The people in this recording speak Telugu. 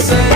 say